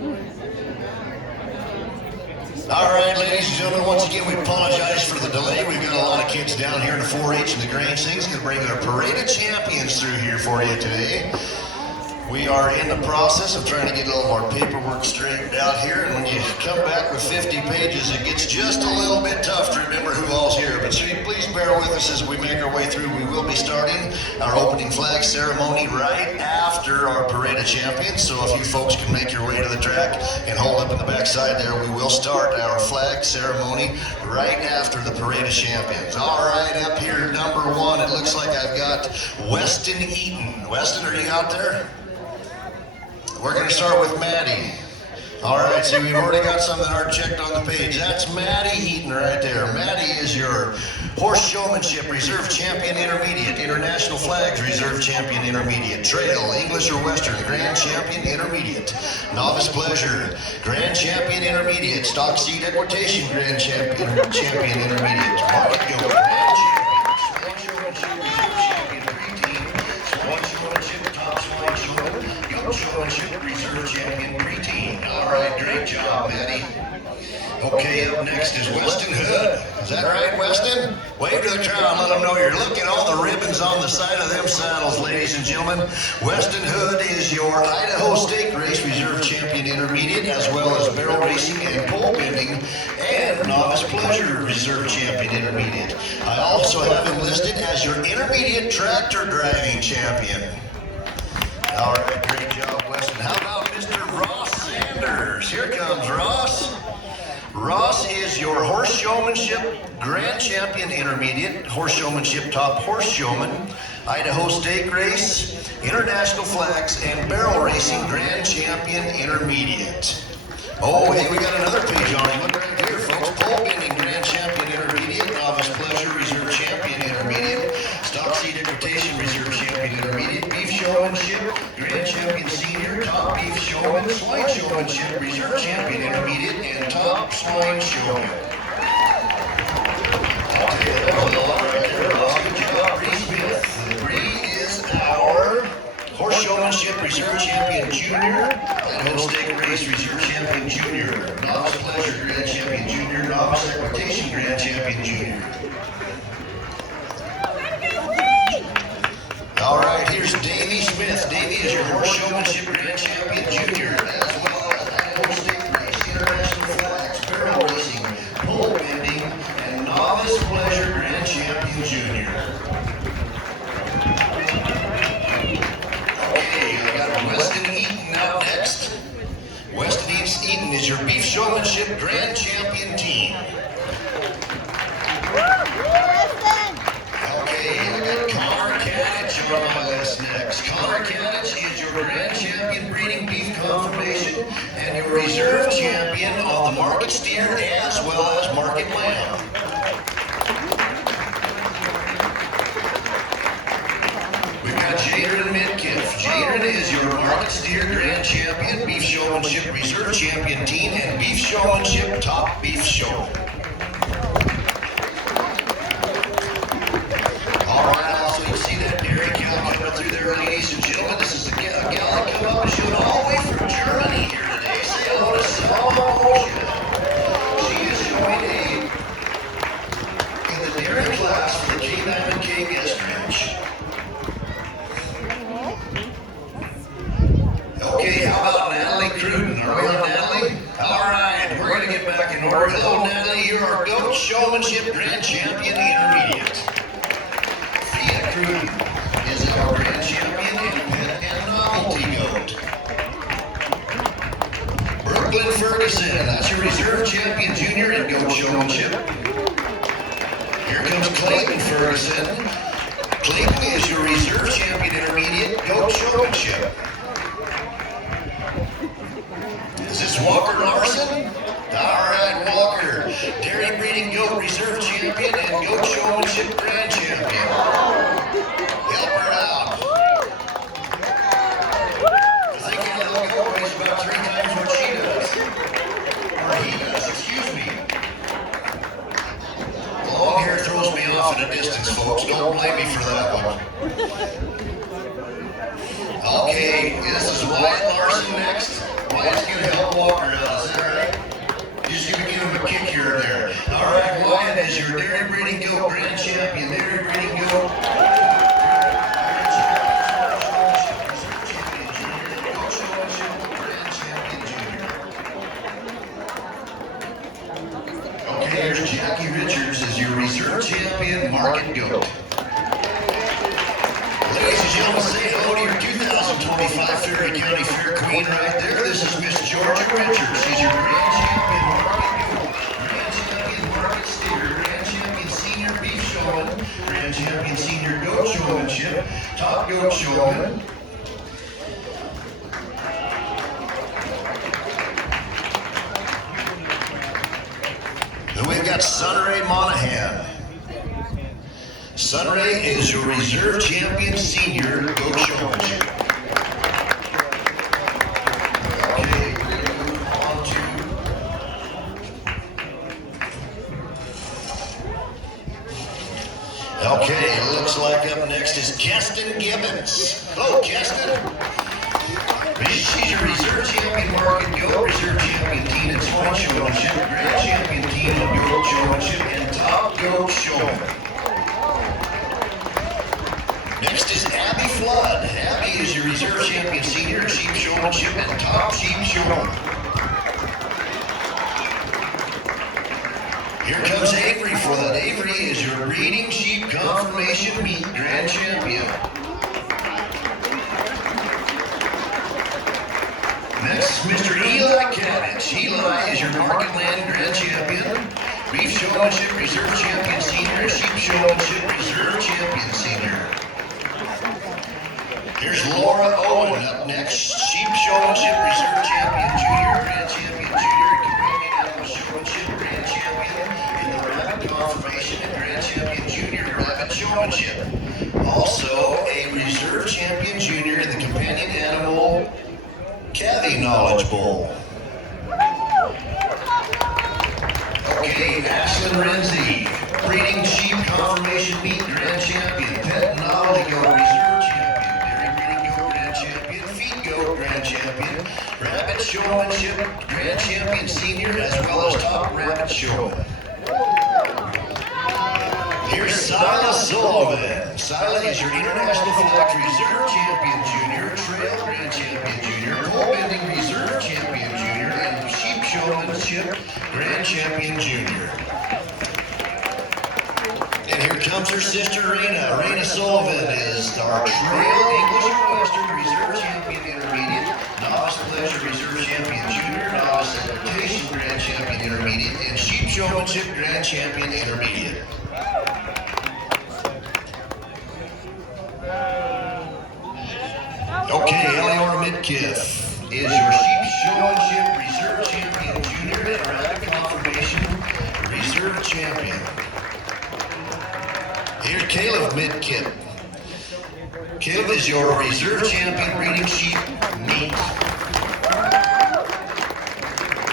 All right, ladies and gentlemen, once again, we apologize for the delay. We've got a lot of kids down here in the 4-H and the Grange things. Going to bring our Parade of Champions through here for you today. We are in the process of trying to get a little more paperwork straightened out here, and when you come back with 50 pages, it gets just a little bit tough to remember who all's here. But please bear with us as we make our way through. We will be starting our opening flag ceremony right after our Parade of Champions, so if you folks can make your way to the track and hold up in the backside there, we will start our flag ceremony right after the Parade of Champions. All right, up here, number one, it looks like I've got Weston Eaton. Weston, are you out there? We're going to start with Maddie. All right, see, we've already got some that aren't checked on the page. That's Maddie Eaton right there. Maddie is your Horse Showmanship Reserve Champion Intermediate, International Flags Reserve Champion Intermediate, Trail, English or Western, Grand Champion Intermediate, Novice Pleasure, Grand Champion Intermediate, Stock Seat Equitation Grand Champion Intermediate, Market Go Grand Champion, Small Showmanship Reserve Champion Preteen, Small Showmanship Top Swine Showman, Showmanship Reserve Champion Preteen. All right, great job, Maddie. Okay, up next is Weston Hood. Is that right, Weston? Wave to the crowd, let them know you're looking at all the ribbons on the side of them saddles, ladies and gentlemen. Weston Hood is your Idaho Stake Race Reserve Champion Intermediate, as well as barrel racing and pole bending, and Novice Pleasure Reserve Champion Intermediate. I also have him listed as your Intermediate Tractor Driving Champion. All right, great job, Weston. How about Mr. Ross Sanders? Here comes Ross. Ross is your Horse Showmanship Grand Champion Intermediate, Horse Showmanship Top Horse Showman, Idaho Stake Race, International Flags, and Barrel Racing Grand Champion Intermediate. Oh, hey, we got another page on him. Look right here, folks. Pole Bending Grand Champion Intermediate, Novice Pleasure Reserve Champion Intermediate, Stock Seat Equitation Reserve Champion Intermediate, Beef Showmanship Grand Champion Senior, Top Beef Showman, Swine Showmanship Reserve Champion Intermediate, and Top Swine Showman. I'll tell you, that was a lot right there. Good job, Bree Smith. Bree is our Horse Showmanship Reserve Champion Junior, Idaho Stake Race Reserve Champion Junior, Novice Pleasure Grand Champion Junior, Novice Equitation Grand Champion Junior. All right, here's Davey Smith. Davey is your Horse Showmanship Grand Champion Junior, as well as Idaho Stake Race, International Flags, Barrel Racing, Pole Bending, and Novice Pleasure Grand Champion Junior. Weston Eaton up next. Weston Eaton is your Beef Showmanship Grand Champion team. Okay, I got Connor Kadich on my list next. Connor Kadich is your Grand Champion Breeding Beef Conformation and your Reserve Champion of the Market Steer as well as Market Lamb. Jaden Midkiff. Jaden is your Market Steer Grand Champion, Beef Showmanship Reserve Champion Team, and Beef Showmanship Top Beef Showman. All right, also you see that dairy cow coming through there, ladies and gentlemen. This is a gal that came up and showed all the way from Germany here today. Say hello to Salma. She is showing in the dairy class for the K9 and K guest ranch. Okay, how about Natalie Cruden? Are we on Natalie? All right, we're going to get back in order. Hello, Natalie. You're our Goat Showmanship Grand Champion Intermediate. Thea Cruden is our Grand Champion in Pet and Novelty Goat. Brooklyn Ferguson, that's your Reserve Champion Junior in Goat Showmanship. Here comes Clayton Ferguson. Clayton is your Reserve Champion Intermediate Goat Showmanship. Is this Walker Larson? All right, Walker. Dairy Breeding Goat Reserve Champion and Goat Showmanship Grand Champion. Help her out. I think that little goat weighs about 3 times what she does. Or he does, excuse me. Long hair throws me off at a distance, folks. Don't blame me for that one. Okay, this is Wyatt Larson next. Wyatt's going to help walk her out. Is that right? You're just going to give him a kick here and there. All right, Wyatt is your dairy breeding goat grand champion. Dairy breeding goat. Okay, here's Jackie Richards as your reserve champion market goat. Ladies and gentlemen, say hello to your 2025 Ferry County Fair Queen right there. This is Miss Georgia Richards. She's your grand champion market goat, grand champion market steer, grand champion senior beef showman, grand champion senior goat showmanship, top goat showman. Then we've got Sunray Monahan. Sunray is your reserve champion senior goat showmanship. Okay, we're going to move on to okay, it looks like up next is Keston Gibbons. Hello, Keston. She's your reserve champion market goat, reserve champion teen and swine showmanship, grand champion teen and goat showmanship, and top goat showman. Next is Abby Flood. Abby is your reserve champion senior sheep showmanship and top sheep showman. Here comes Avery Flood. Avery is your breeding sheep confirmation meet grand champion. Next is Mr. Eli Kadich. Eli is your market land grand champion, beef showmanship, reserve champion senior, sheep showmanship, reserve champion senior. Here's Laura Owen up next. Sheep showmanship, reserve champion junior, grand champion junior, companion animal showmanship, grand champion, and the rabbit confirmation and grand champion junior rabbit showmanship. Also a reserve champion junior in the companion animal Caddy Knowledge Bowl. Okay, Ashlyn Renzi, breeding sheep confirmation meet grand champion, pet knowledge goat reserve champion, dairy breeding goat grand champion, feed goat grand champion, rabbit showmanship grand champion senior, as well as top rabbit showman. Here's Sila Sullivan. Sila is your international flag reserve champion junior, trail grand champion junior, pole bending reserve champion junior, and sheep showmanship grand champion junior. And here comes her sister Raina. Raina Sullivan is our trail English and Western reserve champion intermediate, novice pleasure reserve champion junior, novice adaptation grand champion intermediate, and sheep showmanship grand champion intermediate. Okay, Eleanor Midkiff is your sheep showmanship reserve champion junior and rabbit confirmation reserve champion. Here's Caleb Midkiff. Caleb is your reserve champion breeding sheep meet.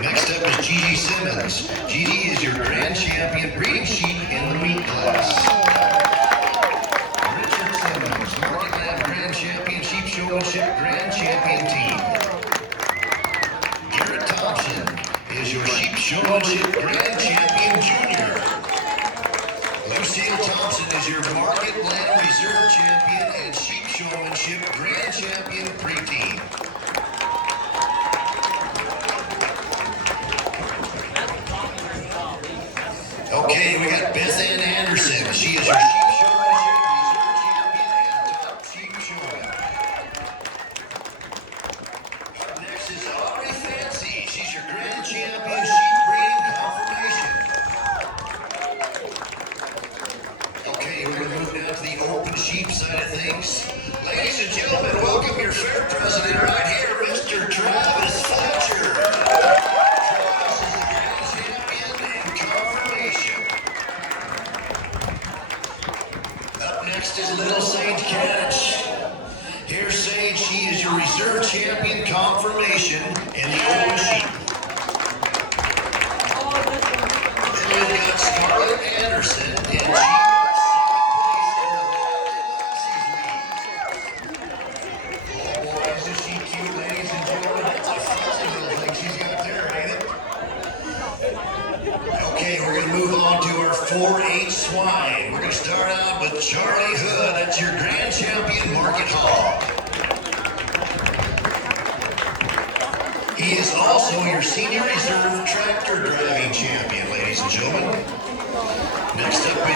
Next up is Gigi Simmons. Gigi is your grand champion breeding sheep in the meat class. Richard Simmons, market land grand champion sheep showmanship grand champion team. Garrett Thompson is your sheep showmanship grand champion junior. Lucille Thompson is your market land reserve champion and sheep showmanship grand champion preteen. Okay, we got Beth Ann Anderson. She is your sheep showmanship reserve champion and top sheep showman. Up next is Aubrey Fancy. She's your grand champion sheep breeding confirmation. Okay, we're going to move down to the open sheep side of things. Ladies and gentlemen, welcome your fair president right here, Mr. Travis Fletcher. Travis is the grand champion in confirmation. Up next is Little Sage Kadich. Here's Sage, she is your reserve champion confirmation in the open sheep. Then we've got Scarlett Anderson, and she got second place in the Lassie's lead. Oh boy, isn't she cute, ladies and gentlemen? It's a fuzzy Okay, we're going to move on to our 4-H swine. We're going to start out with Charlie Hood. That's your grand champion, Market Hall. He is also your senior reserve tractor driving champion, ladies and gentlemen. Next up, we've